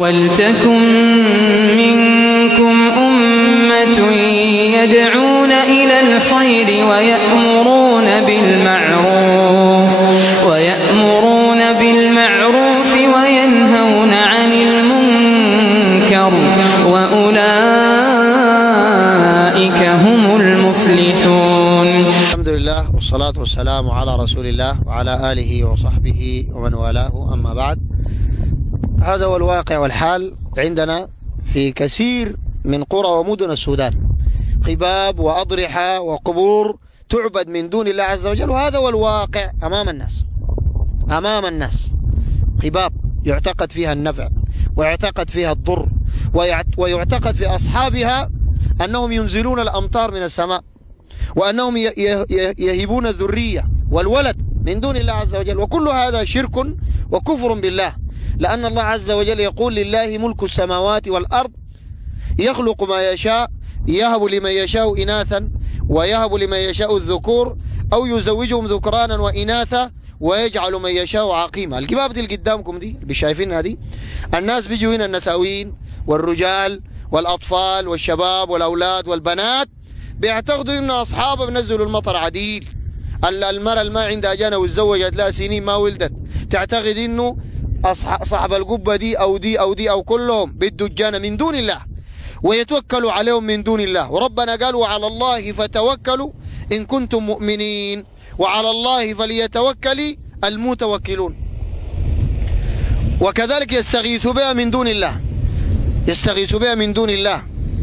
ولتكن منكم أمة يدعون إلى الخير ويأمرون بالمعروف وينهون عن المنكر وأولئك هم المفلحون. الحمد لله والصلاة والسلام على رسول الله وعلى آله وصحبه ومن والاه، أما بعد. هذا هو الواقع والحال عندنا في كثير من قرى ومدن السودان، قباب وأضرحة وقبور تعبد من دون الله عز وجل، وهذا هو الواقع أمام الناس. قباب يعتقد فيها النفع ويعتقد فيها الضر، ويعتقد في أصحابها أنهم ينزلون الأمطار من السماء، وأنهم يهبون الذرية والولد من دون الله عز وجل، وكل هذا شرك وكفر بالله، لأن الله عز وجل يقول: لله ملك السماوات والأرض يخلق ما يشاء يهب لمن يشاء إناثا ويهب لمن يشاء الذكور أو يزوجهم ذكرانا وإناثا ويجعل من يشاء عقيما. الكباب دي اللي قدامكم دي اللي شايفينها دي، الناس بيجوا هنا، النساوين والرجال والأطفال والشباب والأولاد والبنات، بيعتقدوا إن أصحابه بنزلوا المطر عديل. المرأة اللي ما عندها جنة وتزوجت لها سنين ما ولدت تعتقد إنه صاحب القبة دي أو دي أو دي أو كلهم بدوا الجنة من دون الله، ويتوكلوا عليهم من دون الله. وربنا قال: وعلى الله فتوكلوا إن كنتم مؤمنين وعلى الله فليتوكل المتوكلون. وكذلك يستغيثوا بها من دون الله،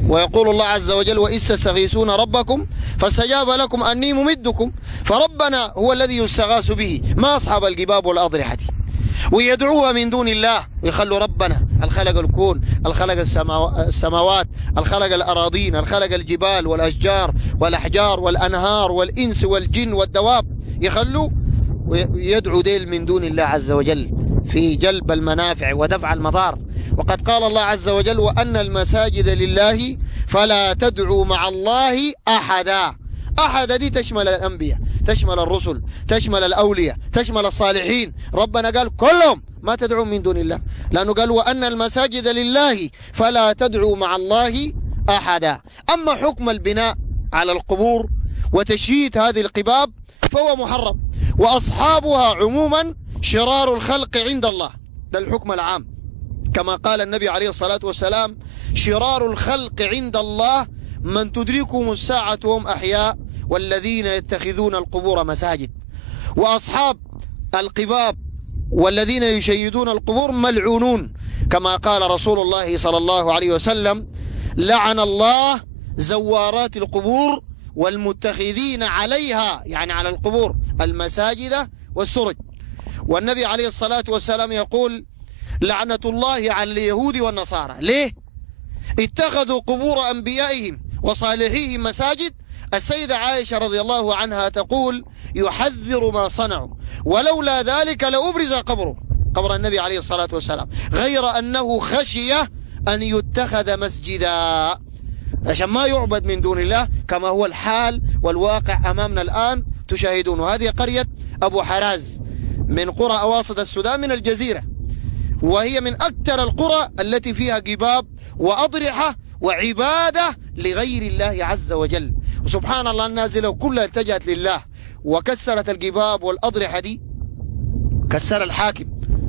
ويقول الله عز وجل: وإذ تستغيثون ربكم فاستجاب لكم أني ممدكم. فربنا هو الذي يستغاث به، ما أصحاب القباب والأضرحة، ويدعوها من دون الله، ويخلوا ربنا الخلق الكون، الخلق السماوات، الخلق الأراضين، الخلق الجبال والأشجار والأحجار والأنهار والإنس والجن والدواب، يخلوا ويدعو ديل من دون الله عز وجل في جلب المنافع ودفع المضار. وقد قال الله عز وجل: وأن المساجد لله فلا تدعوا مع الله أحدا. أحد دي تشمل الأنبياء، تشمل الرسل، تشمل الأولياء، تشمل الصالحين. ربنا قال كلهم ما تدعوا من دون الله، لأنه قال: وأن المساجد لله فلا تدعوا مع الله أحدا. أما حكم البناء على القبور وتشييد هذه القباب فهو محرم، وأصحابها عموما شرار الخلق عند الله. ده الحكم العام، كما قال النبي عليه الصلاة والسلام: شرار الخلق عند الله من تدركهم الساعة وهم أحياء والذين يتخذون القبور مساجد. وأصحاب القباب والذين يشيدون القبور ملعونون، كما قال رسول الله صلى الله عليه وسلم: لعن الله زوارات القبور والمتخذين عليها، يعني على القبور، المساجد والسرج. والنبي عليه الصلاة والسلام يقول: لعنة الله على اليهود والنصارى. ليه؟ اتخذوا قبور أنبيائهم وصالحيهم مساجد. السيدة عائشة رضي الله عنها تقول: يحذر ما صنعوا، ولولا ذلك لأبرز قبر النبي عليه الصلاة والسلام، غير أنه خشي أن يتخذ مسجدا، عشان ما يعبد من دون الله، كما هو الحال والواقع أمامنا الآن تشاهدون. وهذه قرية أبو حراز من قرى أواسط السودان من الجزيرة، وهي من أكثر القرى التي فيها قباب وأضرحة وعبادة لغير الله عز وجل. وسبحان الله، النازلة كلها التجأت لله وكسرت القباب والأضرحة دي، كسر الحاكم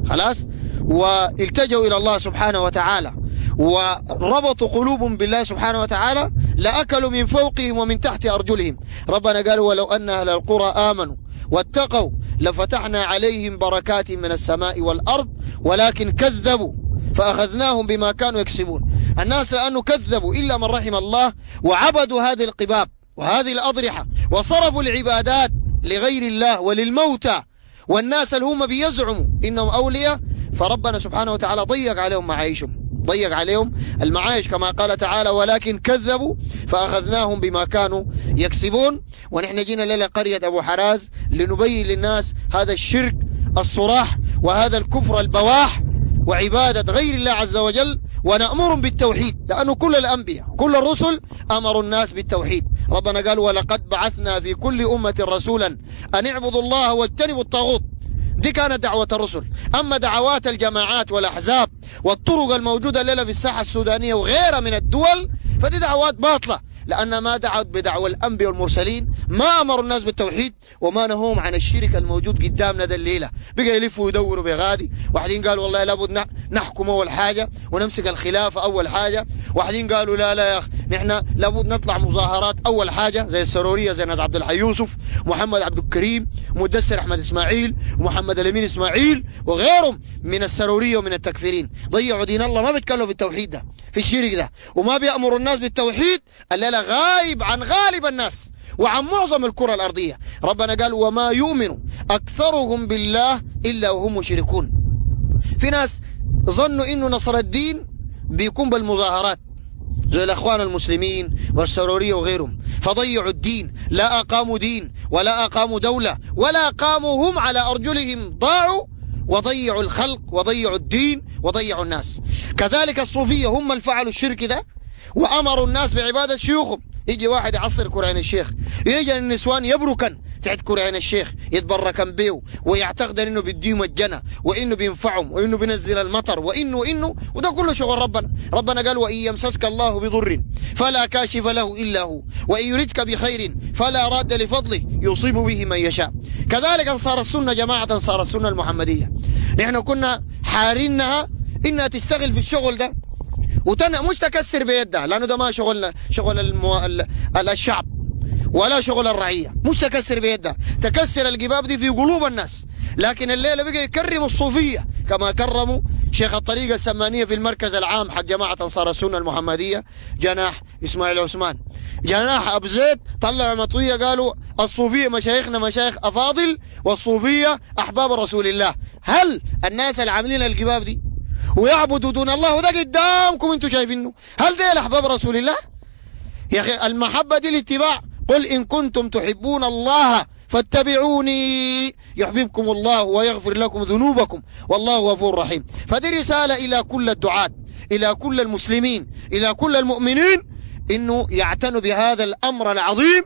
خلاص، والتجوا إلى الله سبحانه وتعالى وربطوا قلوبهم بالله سبحانه وتعالى، لأكلوا من فوقهم ومن تحت أرجلهم. ربنا قال: ولو أن أهل القرى آمنوا واتقوا لفتحنا عليهم بركات من السماء والأرض ولكن كذبوا فأخذناهم بما كانوا يكسبون. الناس لأنه كذبوا إلا من رحم الله، وعبدوا هذه القباب وهذه الأضرحة، وصرفوا العبادات لغير الله وللموتى والناس اللي هم بيزعموا إنهم أولياء، فربنا سبحانه وتعالى ضيق عليهم معايشهم، ضيق عليهم المعايش، كما قال تعالى: ولكن كذبوا فأخذناهم بما كانوا يكسبون. ونحن جينا ليلة قرية أبو حراز لنبين للناس هذا الشرك الصراح وهذا الكفر البواح وعبادة غير الله عز وجل، ونأمرهم بالتوحيد، لأنه كل الأنبياء كل الرسل أمروا الناس بالتوحيد. ربنا قال: ولقد بعثنا في كل أمة رسولا أن اعبدوا الله واجتنبوا الطاغوت. دي كانت دعوة الرسل. أما دعوات الجماعات والأحزاب والطرق الموجودة الليلة في الساحة السودانية وغيرها من الدول، فدي دعوات باطلة، لأن ما دعت بدعوى الأنبياء والمرسلين، ما أمروا الناس بالتوحيد وما نهوهم عن الشرك الموجود قدامنا ده الليلة. بقى يلفوا ويدوروا بغادي، واحدين قالوا والله لابد نحكم أول حاجة ونمسك الخلافة أول حاجة، واحدين قالوا لا يا أخ نحن لابد نطلع مظاهرات أول حاجة زي السرورية زي ناس عبد الحي يوسف ومحمد عبد الكريم ومدثر أحمد إسماعيل ومحمد الأمين إسماعيل وغيرهم من السرورية ومن التكفيرين. ضيعوا دين الله، ما بيتكلموا في التوحيد ده، في الشرك ده، وما بيأمروا الناس بالتوحيد. الليلة غايب عن غالب الناس وعن معظم الكرة الأرضية. ربنا قال وما يؤمن أكثرهم بالله إلا وهم مشركون. في ناس ظنوا إنه نصر الدين بيكون بالمظاهرات زي الأخوان المسلمين والسرورية وغيرهم، فضيعوا الدين، لا أقاموا دين ولا أقاموا دولة ولا قاموا هم على أرجلهم، ضاعوا وضيعوا الخلق وضيعوا الدين وضيعوا الناس. كذلك الصوفية هم اللي فعلوا الشرك ده وأمروا الناس بعبادة شيوخهم. يجي واحد يعصر كرعين الشيخ، يجي النسوان يبركن تحت كرعين الشيخ يتبركن بيه ويعتقد انه بيديهم الجنة وانه بينفعهم وانه بينزل المطر وانه وده كله شغل ربنا. ربنا قال وان يمسسك الله بضر فلا كاشف له الا هو وان يردك بخير فلا راد لفضله يصيب به من يشاء. كذلك انصار السنة، جماعة انصار السنة المحمدية، نحن كنا حارينها انها تشتغل في الشغل ده مش تكسر بيدها، لانه ده ما شغل الشعب ولا شغل الرعية، مش تكسر بيدها، تكسر القباب دي في قلوب الناس. لكن الليلة بقى يكرموا الصوفية كما كرموا شيخ الطريقة السمانية في المركز العام حق جماعة أنصار السنة المحمدية جناح إسماعيل عثمان، جناح أبو زيد طلع مطوية قالوا الصوفية مشايخنا مشايخ أفاضل والصوفية أحباب رسول الله. هل الناس اللي عاملين القباب دي ويعبدوا دون الله وده قدامكم انتم شايفينه، هل ده الأحباب رسول الله؟ يا أخي المحبة دي الاتباع. قل إن كنتم تحبون الله فاتبعوني يحببكم الله ويغفر لكم ذنوبكم والله غفور رحيم. فدي رسالة إلى كل الدعاة، إلى كل المسلمين، إلى كل المؤمنين، إنه يعتنوا بهذا الأمر العظيم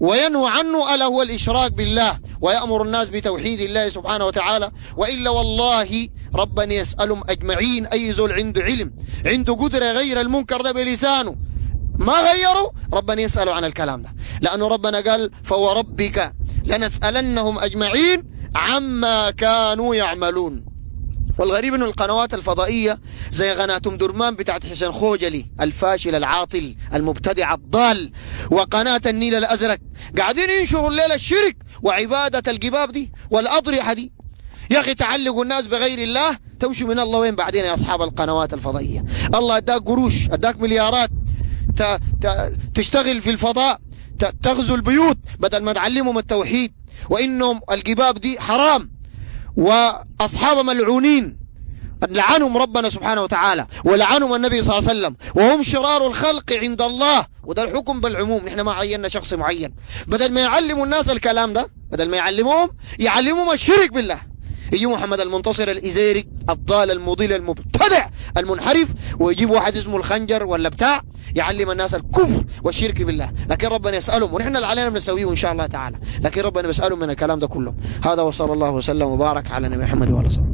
وينهوا عنه، ألا هو الإشراك بالله، ويأمر الناس بتوحيد الله سبحانه وتعالى. وإلا والله ربنا يسألهم أجمعين. أي زول عنده علم عنده قدرة يغير المنكر ده بلسانه ما غيروا، ربنا يسألوا عن الكلام ده، لأنه ربنا قال فوربك لنسألنهم أجمعين عما كانوا يعملون. والغريب انه القنوات الفضائية زي قناة ام درمان بتاعت حسين خوجلي الفاشل العاطل المبتدع الضال، وقناة النيل الأزرق قاعدين ينشروا الليلة الشرك وعبادة القباب دي والأضرحة دي. يا أخي تعلقوا الناس بغير الله تمشوا من الله وين بعدين يا أصحاب القنوات الفضائية؟ الله اداك قروش، اداك مليارات تشتغل في الفضاء، تغزو البيوت بدل ما تعلمهم التوحيد وإنهم القباب دي حرام وأصحاب ملعونين لعنهم ربنا سبحانه وتعالى ولعنهم النبي صلى الله عليه وسلم وهم شرار الخلق عند الله. وده الحكم بالعموم، نحن ما عيننا شخص معين. بدل ما يعلموا الناس الكلام ده، بدل ما يعلموهم الشرك بالله، يجي محمد المنتصر الإزيري الضال المضل المبتدع المنحرف ويجيب واحد اسمه الخنجر ولا بتاع يعلم الناس الكفر والشرك بالله. لكن ربنا يسألهم ونحن اللي علينا بنسويه إن شاء الله تعالى، لكن ربنا بيسألهم من الكلام ده كله. هذا وصلى الله وسلم وبارك على نبي محمد وعلى صلى